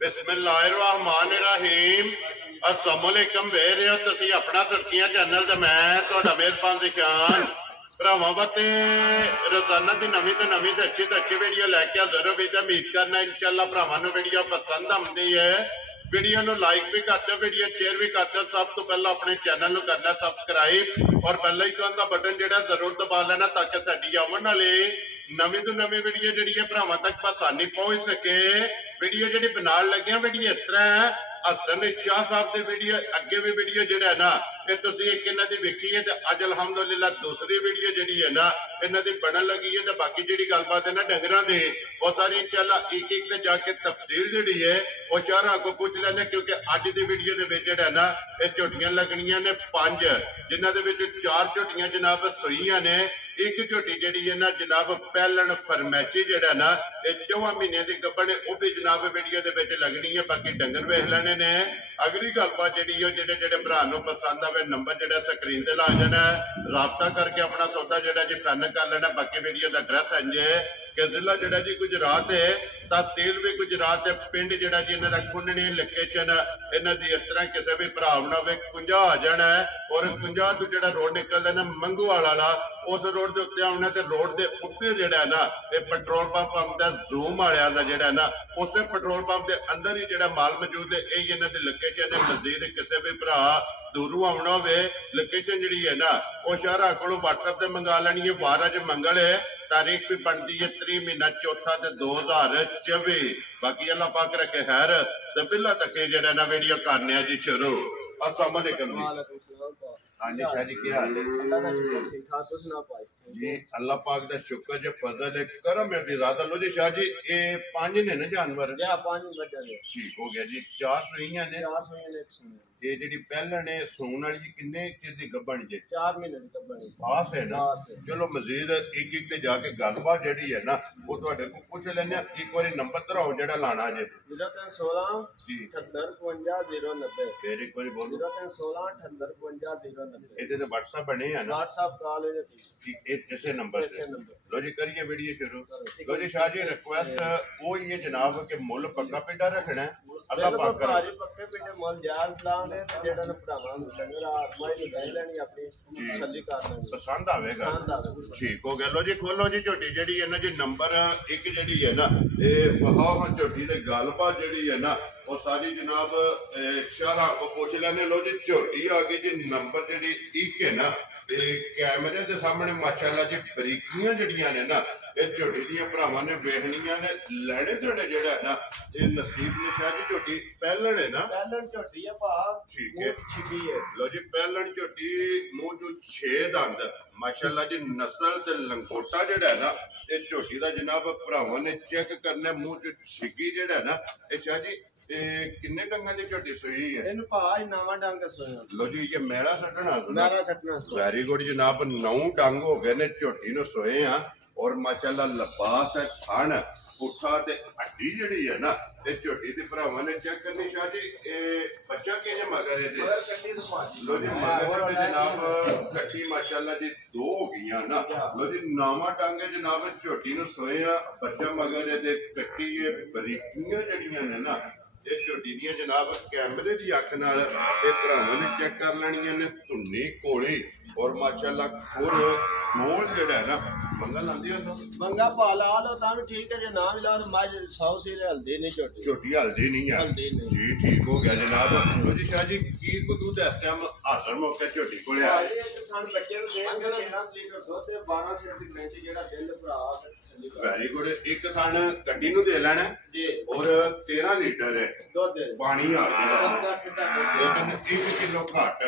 बिस्मिल्लाहिर्रहमानिर्रहीम अस्सलामुअलैकुम वे रहे हो तुसी अपना सुर्खियां चैनल ते मैं तुहाडा मेहरबान दिशान भरावां वास्ते रोजाना की नवी तो अच्छी वीडियो लैके हाजिर हो गई। उम्मीद करना इंशाअल्लाह भरावां नूं वीडियो पसंद आउंदी है। वीडियो नूं लाइक भी कर दो, वीडियो शेयर भी कर दो। सब तो पहला अपने चैनल नूं करना सबसक्राइब और बेल आइकन का बटन जिहड़ा जरूर दबा लेना ताकि साडी आउण वाली नवी तो नवी वीडियो जिहड़ी है भरावां तक आसानी पहुंच सके। वीडियो जिहड़ी बनाउण लगे वीडियो इस तरह है, हसन शाह साहब की वीडियो अगे भी वीडियो जिहड़ा है ना ये तुसीं एक इन्हां दी वेखी है, अज अलहमदुलिल्लाह दूसरी वीडियो जिहड़ी है ना इन्हां दी बनन लगी है। तो बाकी जिहड़ी गलबात है ना डंगरां दी वो सारी इंशाअल्लाह एक एक ते जाके तफसील जिहड़ी है वो शाहरां को पूछ लैंदे, क्योंकि अज दी वीडियो दे विच जिहड़ा ना ये झोटियां लगणियां ने 5, जिन्हां दे विच 4 झोटियां जनाब सूईयां ने। एक झोटी जिहड़ी है ना जनाब पहलन फरमैशी जिहड़ा ना ये 4 महीने की गब्बन है, वह भी जनाब वीडियो दे विच लगनी है। बाकी डंगर वेख लेने ने। अगली गलबात जिहड़ी है जिहड़े जिहड़े भरा नूं पसंद आवे नंबर जिहड़ा स्क्रीन ते ला जाना, राबता करके अपना सौदा जिहड़ा जी डन कर लेना। बाकी वीडियो का एड्रैस इंज है कि जिला जिहड़ा जी गुजरात है, तहसील भी गुजरात है, पिंड जिहड़ा जी इन्हां दा कुंडनी लोकेशन इन्हां दी इस तरह किसी भी भरा ना होवे 50 आ जाना है। और 50 तो जिहड़ा रोड निकलदा ना मंगूवाल वाला उस रोड के उत्ते आउणा ते रोड के उत्ते जिहड़ा है ना ये पेट्रोल पंप दा जूम वालियां दा जिहड़ा ना उस पेट्रोल पंप के अंदर ही जिहड़ा माल मौजूद है। यही इन्हां दी लोकेशन है। मजीद किसी भी भरा दूरों आउणा होवे लोकेशन जिहड़ी है ना वो शहरां कोलों WhatsApp ते मंगा लैनी है। वार अज मंगल है, तारीख भी बनती है 3 महीना चौथा ते 2024। बाकी अल्लाह पाक रखे खैर। तो पहला तक जिहड़ा ना वीडियो करने जी शुरू। अस्सलाम वालेकुम जी। हाँ जी शाह जी क्या हाल है जी? अल्लाह पाक दा शुक्र जे फजल है करम है दी रात। लो जी शाह जी ये 5 ने ना जानवर ठीक हो गया जी। 4 सूईयां ने ये जेडी पहलन है सून वाली जी किन्ने किदी गब्बन जे 4 महीने दी गब्बन है पास है ना। चलो मजीद एक एक ते जाके गलबात जेडी है ना वो तुहाडे को पूछ लेने। एक बारी नंबर दराओ जेड़ा लाना जे 0316 जी 785090 फिर एक बारी बोलो 0316 785090। ਇਹਦੇ ਤੇ WhatsApp बने हैं ना? WhatsApp कॉल है जी इसे नंबर से। लो जी करिए वीडियो शुरू। लो जी शाह जी रिक्वेस्ट वो ये जनाब के मुल पक्का पिंडा रखना है। अल्लाह पाक करे पक्के पिंडे मुल जान लाने ते जेड़ा न भरावां डंगर आत्माई नु दे लेनी अपनी तसल्ली कर लेनी पसंद आवेगा। ठीक हो गया। लो जी खोलो जी झोटी जेडी है ना जी नंबर 1 जेडी है ना ये वहां झोटी दे गलबात जेडी है ना वो सारी जनाब शहरा को पूछ लेने। लो जी झोटी आ गई जी नंबर जेडी 1 है ना कैमरे के सामने माशाअल्लाह जी बरीकियां जड़ियां ने ना ये झोटी दियां भरावां ने वेखनियां ने लैने देने जेड़ा है ना ये नसीब ने शाह जी झोटी पहलन है ना पहलन झोटी है भा ठीक है छिपी है। लो जी पहलन झोटी मुंह जो 6 दंद माशाअल्लाह जी नस्ल ते लंगोटा जेड़ा है ना ये झोटी दा जनाब भरावां ने चेक करना मुंह जो छिगी जेड़ा है ना ये शाह जी किन्ने डंगा दी झोटी सूई है? इन भाई नवा डंग सोया। लो जी ये मेला सटना मेला सटना वेरी गुड जनाब। 9 डंग हो गए ने झोटी नु सोए हैं और माशाअल्लाह लबास है खान पुठा ते हड्डी जड़ी है ना ये झोटी दी भरावां ने चेक करनी शाह जी बच्चा के जे मगर है लो जी मगर ते जनाब कच्ची माशाअल्लाह जी 2 हो गईयां ना। लो जी नावा डंग जनाब झोटी नु सोए हैं बच्चा मगर है ते कच्ची ये बरीकियां जड़ियां ने ना ये झोटी दियां जनाब कैमरे की अख नाल ये भरावां ने चेक कर लैनियां ने धुन्नी घोड़ी और माशाअल्लाह खुर मोल जेड़ा है ना मंगा लांदी है मंगा पा ला लो तां ठीक है जे ना भी ला माज 100 सी हल्दी नहीं झोटी हल्दी नहीं है जी। ठीक हो गया जनाब। लो जी शाह जी की को दूध इस टाइम हाजिर मौके झोटी कोले आ सन बच्चे नु दे 13 लीटर दुध ते 12 लीटर दी ग्रंटी जेड़ा दिल भरा वेरी गुड। एक थान गड्डी नु दे लेना जी और 13 लीटर है दुध पानी आ लेकिन 1 किलो घट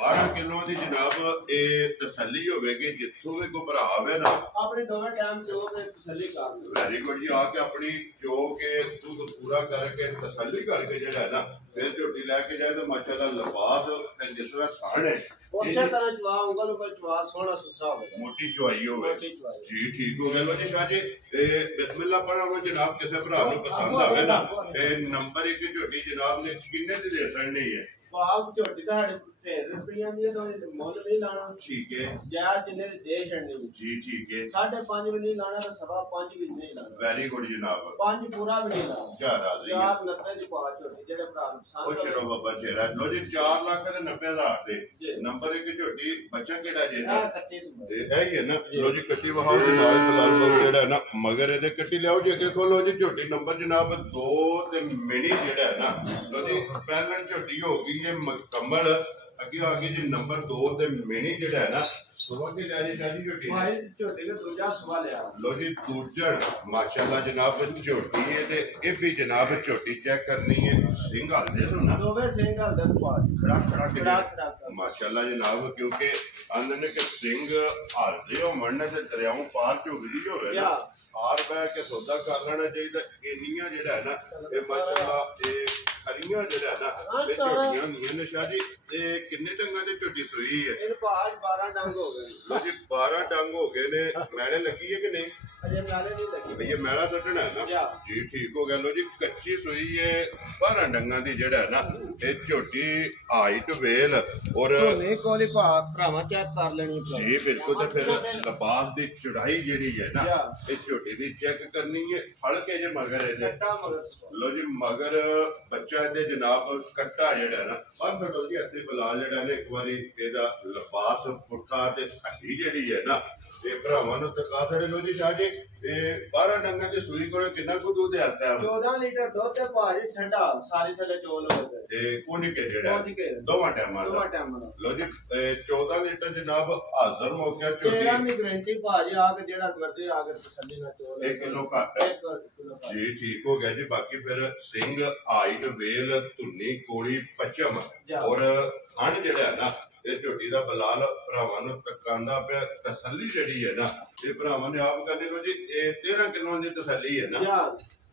12 किलो की जनाब ये तसली होगी जितों भी कोई भरा आवे ना अपने दोनों टाइम चो के तसल्ली कर लो। वेरी गुड जी आके अपनी चो के दूध पूरा करके तसल्ली करके जड़ा है ना फिर झोटी लैके जाए तो माशाअल्लाह लबास जिस तरह खान है उसी तरह चवा उंगल को चवा सोना सुथरा हो मोटी चवाई हो जी। ठीक हो गया। लो जी शाह जी बिस्मिल्लाह पढ़ा जनाब किसी भरा नूं पसंद आवे ना नंबर 1 झोटी जनाब ने किन्ने दी दे सकनी है? वाह झोटी दा ਫਿਰ ਰੁਪਈਆਂ ਦੀ ਤਾਂ ਮੁੱਲ ਨਹੀਂ ਲਾਣਾ। ਠੀਕ ਹੈ ਜਾਂ ਜਿੰਨੇ ਦੇ ਛੱਡਣੀ ਜੀ, ਠੀਕ ਹੈ 5.5 ਵੀ ਨਹੀਂ ਲਾਣਾ ਤੇ 5.5 ਵੀ ਨਹੀਂ ਲਾਣਾ। ਵੈਰੀ ਗੁੱਡ ਜਨਾਬ। 5 ਪੂਰਾ ਵੀ ਨਹੀਂ ਲਾਣਾ। ਕਿਆ ਰਾਜ਼ੀ ਹੈ 490 ਦੀ ਪਾ ਝੋਟੀ ਜਿਹੜੇ ਭਰਾ ਨੂੰ ਉਹ ਪਸੰਦ ਚਲੋ ਬਾਬਾ ਸ਼ੇਰਾ। ਲੋ ਜੀ 4,90,000 ਦੇ ਨੰਬਰ 1 ਝੋਟੀ। ਬੱਚਾ ਕਿਹੜਾ ਜੇ ਦਾ? ਇਹ ਹੈ ਹੀ ਹੈ ਨਾ। ਲੋ ਜੀ ਕੱਟੀ ਵਹਾਓ ਦੇ ਨਾਲ ਬਲਾਲ ਬਾਬੂ ਜਿਹੜਾ ਹੈ ਨਾ ਮਗਰ ਇਹਦੇ ਕੱਟੀ ਲਿਆਓ ਜੀ। ਅੱਗੇ ਖੋਲੋ ਜੀ ਝੋਟੀ ਨੰਬਰ ਜਨਾਬ 2 ਤੇ ਮਿਨੀ ਜਿਹੜਾ ਹੈ ਨਾ। ਲੋ ਜੀ ਪਹਿਲਾਂ ਝੋਟੀ ਹੋ ਗਈ ਹੈ ਮੁਕੰਮਲ। ਅੱਗੇ ਆ ਗਈ ਜੀ ਨੰਬਰ 2 ਤੇ ਮਿਨੀ ਜਿਹੜਾ ਹੈ ਨਾ। ਸੁਬਹ ਕੇ ਲਿਆ ਜੀ ਸ਼ਾਦੀ ਝੋਟੀ ਭਾਈ ਝੋਟੀ ਦਾ ਦੂਜਾ ਸਵਾਲ ਆ। ਲੋ ਜੀ ਦੂਜਣ ਮਾਸ਼ਾਅੱਲਾ ਜਨਾਬ ਝੋਟੀ ਹੈ ਤੇ ਇਹ ਵੀ ਜਨਾਬ ਝੋਟੀ ਚੈੱਕ ਕਰਨੀ ਹੈ। ਸਿੰਘ ਹਲਦੇ ਤੋਂ ਨਾ ਦੋਵੇਂ ਸਿੰਘ ਹਲਦੇ ਤੋਂ ਪਾ ਖੜਾ ਮਾਸ਼ਾਅੱਲਾ ਜਨਾਬ। ਕਿਉਂਕਿ ਆਂਦੇ ਨੇ ਕਿ ਸਿੰਘ ਹਲਦੇ ਹੋ ਮੜਨੇ ਤੇ ਦਰਿਆਓਂ ਪਾਰ ਝੁਕਦੀ ਹੋਵੇ ਨਾ। ਹਾਰ ਬਹਿ ਕੇ ਸੌਦਾ ਕਰ ਲੈਣਾ ਚਾਹੀਦਾ। ਇੰਨੀਆਂ ਜਿਹੜਾ ਹੈ ਨਾ ਇਹ ਮਾਸ਼ਾਅੱਲਾ ਇਹ ਹਰੀਆਂ ਜਿਹੜਾ ਹੈ ਨਾ ਇਹ ਝੋਟੀਆਂ ਹੁੰਦੀਆਂ ਨੇ। ਸ਼ਾਹ ਜੀ ਇਹ ਕਿੰਨੇ ਡੰਗਾਂ ਦੀ ਝੋਟੀ ਸੂਈ ਹੈ? ਇਹ ਬਾਅਦ 12 ਡੰਗ ਹੋ ਗਏ। ਲੋ ਜੀ 12 ਡੰਗ ਹੋ ਗਏ ਨੇ। ਮੈਲੇ ਲੱਗੀ ਹੈ ਕਿ ਨਹੀਂ? ਅਜੇ ਮੈਲੇ ਨਹੀਂ ਲੱਗੀ ਭਈ ਇਹ ਮੈਲਾ ਕੱਢਣਾ ਹੈ ਨਾ ਜੀ। ਠੀਕ ਹੋ ਗਿਆ। ਲੋ ਜੀ ਕੱਚੀ ਸੂਈ ਹੈ 12 ਡੰਗਾਂ ਦੀ ਜਿਹੜਾ ਹੈ ਨਾ ਇਹ ਝੋਟੀ ਹਾਈਟ ਵੇਲ ਔਰ ਨਹੀਂ ਕੋਲੀ ਭਰਾਵਾਂ ਚੈੱਕ ਕਰ ਲੈਣੀ ਜੀ ਬਿਲਕੁਲ। ਤੇ ਫਿਰ ਲਿਬਾਸ ਦੀ ਚੜਾਈ ਜਿਹੜੀ ਹੈ ਨਾ ਇਹ ਝੋਟੀ ਦੀ ਚੈੱਕ ਕਰਨੀ ਹੈ। ਫੜ ਕੇ ਜੇ ਮਗਰ ਇਹਦੇ ਲੋ ਜੀ ਮਗਰ ਬੱਚਾ ਇਹਦੇ ਜਨਾਬ ਕੱਟਾ ਜਿਹੜਾ ਨਾ ਬੰਦ ਛੱਡੋ ਜੀ। ਹੱਥੇ ਬਲਾ ਜਿਹੜਾ ਨੇ ਇੱਕ ਵਾਰੀ ਇਹਦਾ ਲਿਬਾਸ ਪੁੱਠਾ ਤੇ ਹੱਡੀ ਜਿਹੜੀ ਹੈ ਨਾ ਇਹ ਭਰਾਵਾਂ ਨੂੰ ਤਕਾ ਥੜੇ। ਲੋ ਜੀ ਸ਼ਾਹ ਜੀ ਇਹ 12 ਡੰਗਾਂ ਦੀ ਸੂਈ ਕੋਲ ਕਿੰਨਾ ਕੁ ਦੁੱਧ ਆਉਂਦਾ? 14 ਲੀਟਰ ਦੁੱਧ ਤੇ ਭਾਜੀ ਠੰਡਾ ਸਾਰੀ ਥੱਲੇ ਚੋਲ ਹੋਵੇ ਤੇ ਕੋਣੀ ਕੇ ਜਿਹੜਾ ਦੋਵਾਂ ਟਾਈਮਾਂ ਦਾ। ਲੋ ਜੀ 14 ਲੀਟਰ ਜਨਾਬ ਹਾਜ਼ਰ ਹੋ ਗਿਆ ਝੋਟੀ। 13 ਦੀ ਗਰੰਟੀ ਭਾਜੀ ਆ ਕੇ ਜਿਹੜਾ ਮਰਜ਼ੀ ਆ ਕੇ ਤਸੱਲੀ ਨਾਲ ਚੋਲ 1 ਕਿਲੋ ਘੱਟ ਜੀ। ਠੀਕ ਹੋ ਗਿਆ ਜੀ। ਬਾਕੀ ਫਿਰ ਸਿੰਘ ਹਾਈਟ ਵੇਲ ਧੁੰਨੀ ਕੋਲੀ ਪਚਮ ਔਰ ਹਣ ਜਿਹੜਾ ਹੈ ਨਾ ਇਹ ਝੋਟੀ ਦਾ ਬਲਾਲ ਭਰਾਵਾਂ ਨੂੰ ਤਕਾਂਦਾ ਪਿਆ। ਤਸੱਲੀ ਜਿਹੜੀ ਹੈ ਨਾ ਇਹ ਭਰਾਵਾਂ ਨੇ ਆਪ ਕਰਨੀ। ਲੋ ਜੀ ਇਹ 13 ਕਿਲੋਆਂ ਦੀ ਤਸੱਲੀ ਹੈ ਨਾ।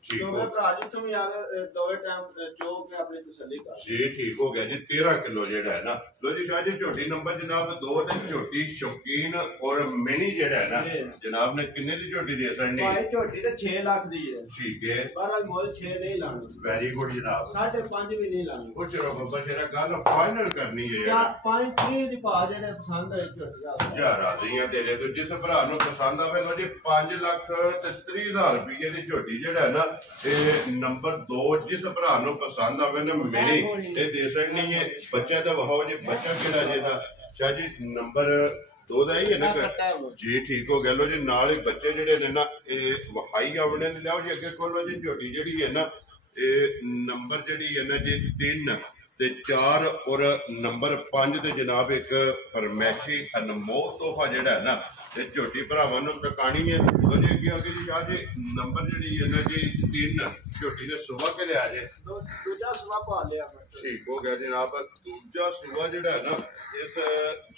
ਠੀਕ ਹੋ ਭਰਾ ਜੀ ਤੁਮ ਯਾਰ ਦੋਵੇਂ ਟਾਈਮ ਚੋ ਕੇ ਆਪਣੀ ਤਸੱਲੀ ਕਰ ਜੀ। ਠੀਕ ਹੋ ਗਿਆ ਜੀ 13 ਕਿਲੋ ਜਿਹੜਾ ਹੈ ਨਾ। ਲੋ ਜੀ ਸ਼ਾਹ ਜੀ ਝੋਟੀ ਨੰਬਰ ਜਨਾਬ 2 ਤੇ ਝੋਟੀ ਸ਼ੌਕੀਨ ਔਰ ਮਿਨੀ ਜਿਹੜਾ ਹੈ ਨਾ ਜਨਾਬ ਨੇ ਕਿੰਨੇ ਦੀ ਝੋਟੀ ਦੇ ਸੜਨੀ? ਭਾਈ ਝੋਟੀ ਤੇ 6 ਲੱਖ ਦੀ ਹੈ। ਠੀਕ ਹੈ ਪਰ ਮੁੱਲ 6 ਨਹੀਂ ਲਾਣਾ। ਵੈਰੀ ਗੁੱਡ ਜਨਾਬ। 5.5 ਵੀ ਨਹੀਂ ਲਾਣੀ। ਉਹ ਚਲੋ ਬੱਬਾ ਸ਼ੇਰਾ ਗੱਲ ਫਾਈਨਲ ਕਰਨੀ ਹੈ ਯਾਰ। 5.30 ਦੀ ਪਾ ਜਿਹੜੇ ਪਸੰਦ ਹੈ ਝੋਟੀ ਦਾ ਯਾਰ ਆਦੀਆਂ ਤੇਰੇ ਤੋਂ ਜਿਸ ਭਰਾ ਨੂੰ ਪਸੰਦ ਆਵੇ। ਲੋ ਜੀ 5,30,000 ਰੁਪਏ ਦੀ ਝੋਟੀ ਜਿਹੜਾ ਹੈ ਨਾ ਇਹ ਨੰਬਰ 2 ਜਿਸ ਭਰਾ ਨੂੰ ਪਸੰਦ ਆਵੇ ਨਾ ਮੇਰੀ ਇਹ ਦੇ ਸਕਣੀ ਹੈ। ਬੱਚਾ ਤਾਂ ਵਹਾਓ ਜੀ। ਬੱਚਾ ਕਿਹੜਾ ਜੇ ਦਾ ਸ਼ਾਹ ਜੀ ਨੰਬਰ 2 ਦਾ ਹੀ ਹੈ ਨਾ ਜੀ। ਠੀਕ ਹੋ ਗਿਆ। ਲੋ ਜੀ ਨਾਲ ਹੀ ਬੱਚੇ ਜਿਹੜੇ ਨੇ ਨਾ ਇਹ ਵਹਾਈ ਆਵਣੇ ਨੇ। ਲਿਆਓ ਜੀ ਅੱਗੇ ਖੋਲੋ ਜੀ। ਝੋਟੀ ਜਿਹੜੀ ਹੈ ਨਾ ਇਹ ਨੰਬਰ ਜਿਹੜੀ ਹੈ ਨਾ ਜੀ 3 ਤੇ 4 ਔਰ ਨੰਬਰ 5 ਤੇ ਜਨਾਬ ਇੱਕ ਫਰਮੈਸ਼ੀ ਅਨਮੋਲ ਤੋਹਫਾ ਜਿਹੜਾ ਹੈ ਨਾ ਤੇ ਝੋਟੀ ਭਰਾਵਾਂ ਨੂੰ ਟਿਕਾਣੀ ਹੈ। ਲੋ ਜੀ ਅੱਗੇ ਆ ਕੇ ਜੀ ਸ਼ਾਹ ਜੀ ਨੰਬਰ ਜਿਹੜੀ ਹੈ ਨਾ ਜੀ 3 ਝੋਟੀ ਨੇ ਸੁਬਾ ਕੇ ਲਿਆ ਜੇ ਦੂਜਾ ਸੁਬਾ ਪਾ ਲਿਆ। ਠੀਕ ਹੋ ਗਿਆ ਜਨਾਬ। ਦੂਜਾ ਸੁਬਾ ਜਿਹੜਾ ਹੈ ਨਾ ਇਸ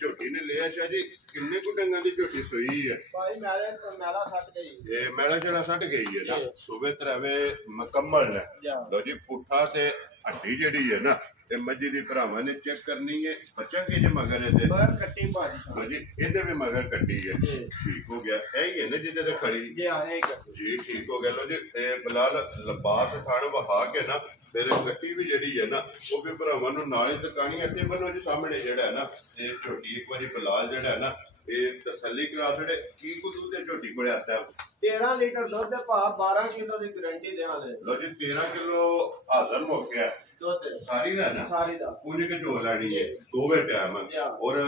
ਝੋਟੀ ਨੇ ਲਿਆ। ਸ਼ਾਹ ਜੀ ਕਿੰਨੇ ਕੁ ਡੰਗਾਂ ਦੀ ਝੋਟੀ ਸੋਈ ਹੈ? ਭਾਈ ਮੈਲਾ ਸੱਟ ਗਈ। ਇਹ ਮੈਲਾ ਜਿਹੜਾ ਸੱਟ ਗਈ ਹੈ ਨਾ ਸੂਬੇ ਤਰਾਵੇ ਮੁਕੰਮਲ ਹੈ। ਲੋ ਜੀ ਪੁੱਠਾ ਤੇ ਹੱਡੀ ਜਿਹੜੀ ਹੈ ਨਾ ਇਹ ਮੱਝੀ ਦੀ ਭਰਾਵਾਂ ਨੇ ਚੈੱਕ ਕਰਨੀ ਹੈ। ਬੱਚਾ ਕਿ ਜੇ ਮਗਰ ਇਹਦੇ ਮਗਰ ਕੱਟੀ ਭਾਜੀ ਲੋ ਜੀ ਇਹਦੇ ਵੀ ਮਗਰ ਕੱਟੀ ਹੈ। ਠੀਕ ਹੋ ਗਿਆ। ਇਹ ਹੀ ਹੈ ਨਾ ਜਿਹਦੇ ਤੇ ਖੜੀ ਜੀ। ਠੀਕ ਹੋ ਗਿਆ। ਲੋ ਜੀ ਇਹ ਬਲਾਲ ਲਿਬਾਸ ਖਾਣ ਵਹਾ ਕੇ ਨਾ ਫਿਰ ਕੱਟੀ ਵੀ ਜਿਹੜੀ ਹੈ ਨਾ ਉਹ ਵੀ ਭਰਾਵਾਂ ਨੂੰ ਨਾਲ ਹੀ ਤਕਾਣੀ। ਇੱਥੇ ਬੰਨੋ ਜੀ ਸਾਹਮਣੇ ਜਿਹੜਾ ਹੈ ਨਾ ਇਹ ਝੋਟੀ ਇੱਕ ਵਾਰੀ ਬਲਾਲ ਜਿਹੜਾ ਹੈ ਨਾ ਇਹ ਤਸੱਲੀ ਕਰਾ ਛੜੇ। ਕੀ ਕੁ ਦੁੱਧ ਦੇ ਝੋਟੀ ਕੋਲੇ ਆਤਾ? 13 ਲੀਟਰ ਦੁੱਧ ਦੇ ਭਾਅ 12 ਕਿਲੋ ਦੀ ਗਰੰਟੀ ਦੇਵਾਂਗੇ। ਲੋ ਜੀ 13 ਕਿਲੋ ਹਾਜ਼ਰ ਹੋ ਗਿਆ ਸਾਰੀ ਦਾ ਨਾ ਸਾਰੀ ਦਾ ਪੂਰੀ ਕੇ ਝੋਲ ਲੈਣੀ ਹੈ ਦੋਵੇਂ ਟਾਈਮ ਔਰ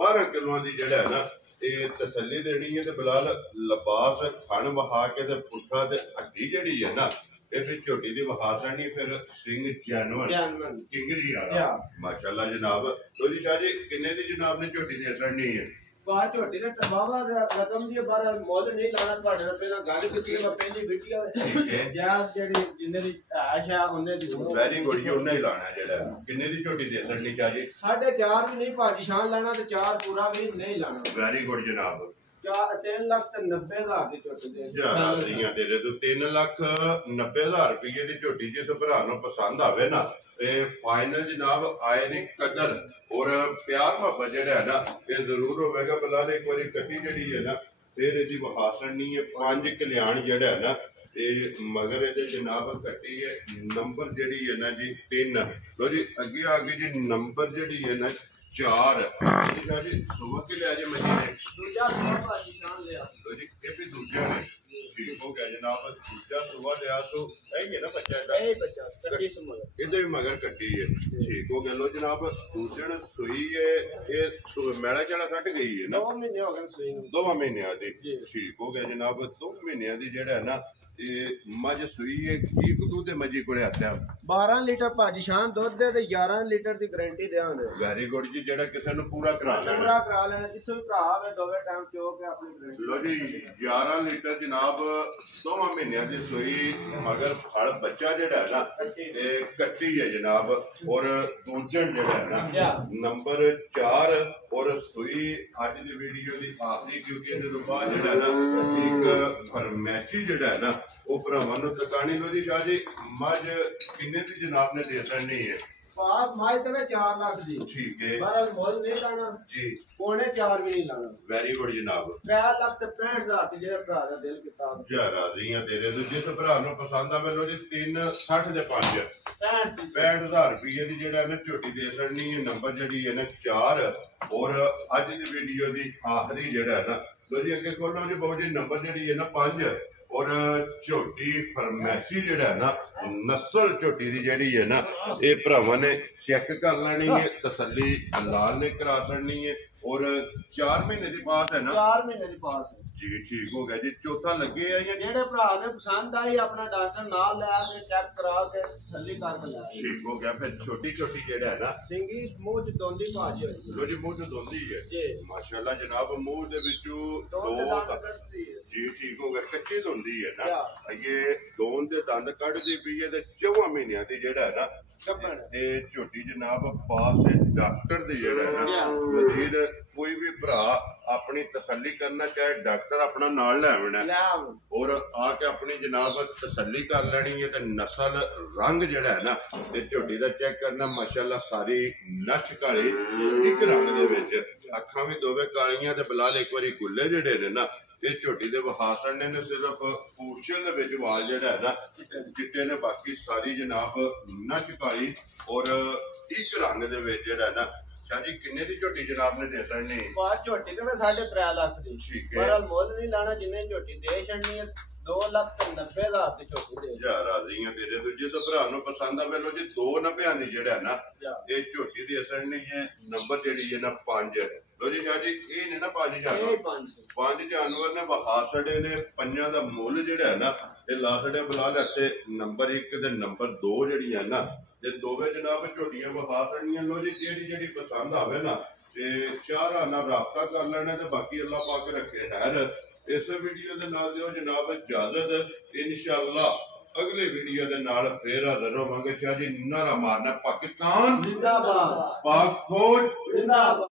12 ਕਿਲੋਆਂ ਦੀ ਜਿਹੜਾ ਹੈ ਨਾ ਇਹ ਤਸੱਲੀ ਦੇਣੀ ਹੈ। ਤੇ ਬਲਾਲ ਲਿਬਾਸ ਖਣ ਵਹਾ ਕੇ ਤੇ ਪੁੱਠਾ ਤੇ ਹੱਡੀ ਜਿਹੜੀ ਹੈ ਨਾ ਇਹ ਫਿਰ ਝੋਟੀ ਦੀ ਵਹਾ ਸੜਨੀ। ਫਿਰ ਸਿੰਘ ਜੈਨੂਅਨ ਕਿੰਗਰੀ ਆ ਮਾਸ਼ਾਅੱਲਾ ਜਨਾਬ। ਲੋ ਜੀ ਸ਼ਾਹ ਜੀ ਕਿੰਨੇ ਦੀ ਜਨਾਬ ਨੇ ਝੋਟੀ ਦੇ ਸੜਨੀ ਹੈ? ਬਾਹਰ ਝੋਟੀ ਦਾ ਟਬਾਵਾ ਰਕਮ ਦੀ ਬਾਹਰ ਮੁੱਲ ਨਹੀਂ ਲਾਣਾ। ਤੁਹਾਡੇ ਨਾਲ ਪਹਿਲਾਂ ਗੱਲ ਕੀਤੀ ਮੈਂ ਪਹਿਲੀ ਵੀਡੀਓ ਜੈਸ ਜਿਹੜੀ ਜਿੰਨੇ ਦੀ ਐਸ਼ ਆ ਉਹਨੇ ਦੀ ਵੈਰੀ ਗੁੱਡ ਜੀ। ਉਹਨੇ ਹੀ ਲਾਣਾ ਜਿਹੜਾ ਕਿੰਨੇ ਦੀ ਝੋਟੀ ਦੇ ਸੜਨੀ ਚਾਹੀਏ? 4.5 ਵੀ ਨਹੀਂ ਭਾਜੀ ਸ਼ਾਨ ਲਾਣਾ ਤੇ 4 ਪੂਰਾ ਵੀ ਨਹੀਂ ਲਾਣਾ। ਵੈਰੀ ਗੁੱਡ ਜਨਾਬ। 3,90,000 ਦੀ ਝੋਟੀ ਦੇ ਦੀਆਂ ਤੇਰੇ ਤੋਂ 3,90,000 ਰੁਪਏ ਦੀ ਝੋਟੀ ਜਿਸ ਭਰਾ ਨੂੰ ਪਸੰਦ ਆਵੇ ਨਾ ਇਹ ਫਾਈਨਲ ਜਨਾਬ ਆਏ ਦੀ ਕਦਰ ਔਰ ਪਿਆਰ ਮੁਹੱਬਤ ਜਿਹੜਾ ਹੈ ਨਾ ਇਹ ਜ਼ਰੂਰ ਹੋਵੇਗਾ। ਬਲਾਲ ਇੱਕ ਵਾਰੀ ਕੱਟੀ ਜਿਹੜੀ ਹੈ ਨਾ ਫਿਰ ਇਹਦੀ ਵਹਾਸਣੀ ਹੈ 5 ਕਲਿਆਣ ਜਿਹੜਾ ਹੈ ਨਾ ਇਹ ਮਗਰ ਇਹਦੇ ਜਨਾਬ ਕੱਟੀ ਹੈ। ਨੰਬਰ ਜਿਹੜੀ ਹੈ ਨਾ ਜੀ 3। ਲੋ ਜੀ ਅੱਗੇ ਆ ਗਈ ਜੀ ਨੰਬਰ ਜਿਹੜੀ ਹੈ ਨਾ 4 शाह जी सुबह के लिया जी मजी ने दूजा सुबह भाजी शान लिया जी ये भी दूसरे ने ठीक हो गया जनाब दूसरा सुबह लिया सो है ना बच्चा बच्चा कट्टी सुमल इधर भी मगर कट्टी है ठीक हो गया लो जनाब दूसरे ने सुई है ये मैला चढ़ा कट गई है ना 2 महीने हो गए सुई 2 महीने दी ठीक हो गया जनाब 2 महीने दी जेड़ा है ना मझ सुई है की दूध मजी को आत्या 12 लीटर भाजी शान दुध दे ते 11 लीटर दी गारंटी देवांगे वेरी गुड जी जेड़ा किसी ने पूरा करा लेना जिससे भी भरा आवे दोवे टाइम चो के अपनी गारंटी लो जी 11 लीटर जनाब 2 महीने की सुई मगर फल बच्चा जेड़ा है ना कट्टी है जनाब और दूजन जेड़ा है ना नंबर 4 और सुई अज दी वीडियो दी आखिरी क्योंकि इहदे तो बाद जेड़ा है ना एक फरमैशी जेड़ा है ना वो भरावां नूं तकानी लो जी शाह जी मझ किन्ने दी जनाब ने दे छड़नी है आप माई तवे 4 लाख दी ठीक है पर मोल नहीं लाना जी पौने 4 भी नहीं लाना वेरी गुड जनाब 3 लाख ते 65,000 दी जेड़ा भरा दा दिल किताब जा राजी हां तेरे तो जिस भरा नूं पसंद आवे लो जी 360 दे 5 65,000 रुपये की जेड़ा ना झोटी दे छड़नी है नंबर जड़ी है ना 4 और अज दी वीडियो दी आखिरी जेड़ा है ना लो जी अगे खोलो जी बहुत जी नंबर जड़ी है ना 5 और झोटी फरमैशी जेड़ा है ना नस्ल झोटी दी जेड़ी है ना ये भरावां ने चेक कर लेनी है तसल्ली लाल ने करा छड़नी है और 4 महीने दी बात है ना 4 महीने दी पास है जी ठीक हो गया जी चौथा लगे है या जेड़े भरा ने पसंद आई अपना डॉक्टर नाल लै के चेक करा के तसल्ली करके लै ठीक हो गया फिर छोटी छोटी जेड़ा है ना सिंगी मुंह च दोंदी भाजी होई लो जी मुंह च दोंदी है जी माशाल्लाह जनाब मुंह दे विचों दो जी ठीक हो गया कच्ची दोंदी है ना ये दोन दे दंद कढदी पई है ते 4 महीनਿਆਂ ਦੀ ਜਿਹੜਾ है ना ਇਹ ਝੋਟੀ जनाब पास है डॉक्टर दी जेड़ा है ना मजीद कोई भी भरा अपनी तसल्ली करना चाहे डॉक्टर अपना नाल ले आना और आके अपनी जनाब तसल्ली कर लेनी है ते नस्ल रंग जेड़ा है ना ये झोटी दा चेक करना माशाल्लाह सारी नच काली एक रंग दे विच अखां भी दोवे कालियां ते बिलाल एक बारी गुल्ले जेड़े ने ना ये झोटी दे वहासन ने सिर्फ पूछल दे विच वाल जेड़ा है ना चिट्टे ने बाकी सारी जनाब नच काली और एक रंग दे विच जेड़ा है ना शाह जी किन्ने दी झोटी जनाब ने दे छड़नी बात झोटी ते 3.5 लाख दी ठीक है पर मोल नहीं लाना जिन्ने झोटी दे छड़नी है 2,90,000 दी झोटी दे जा राजी हां तेरे दूजे तो भरा नूं पसंद आवे लो जी 290 दी जेड़ा है ना ये झोटी दी असर नहीं है नंबर जेड़ी है ना 5 लो जी शाह जी ये ने ना 5 जानवर 5 जानवर ने वहा छड़े ने पंजां दा मुੱਲ जेड़ा है ना ये ला छड़े बुला लैते नंबर 1 ते नंबर 2 जेड़ी है ना ये दोवे जनाब झोटियां वहा छड़नियां लो जी जेड़ी जेड़ी पसंद आवे ना ते चारा नाल राबता कर लेना ते बाकी अल्लाह पाक रखे खैर इस वीडियो दे नाल दिओ जनाब इजाजत इंशाअल्लाह अगले वीडियो दे नाल फिर हाजिर होवांगे शाह जी नारा मारना पाकिस्तान जिंदाबाद पाक फौज जिंदाबाद।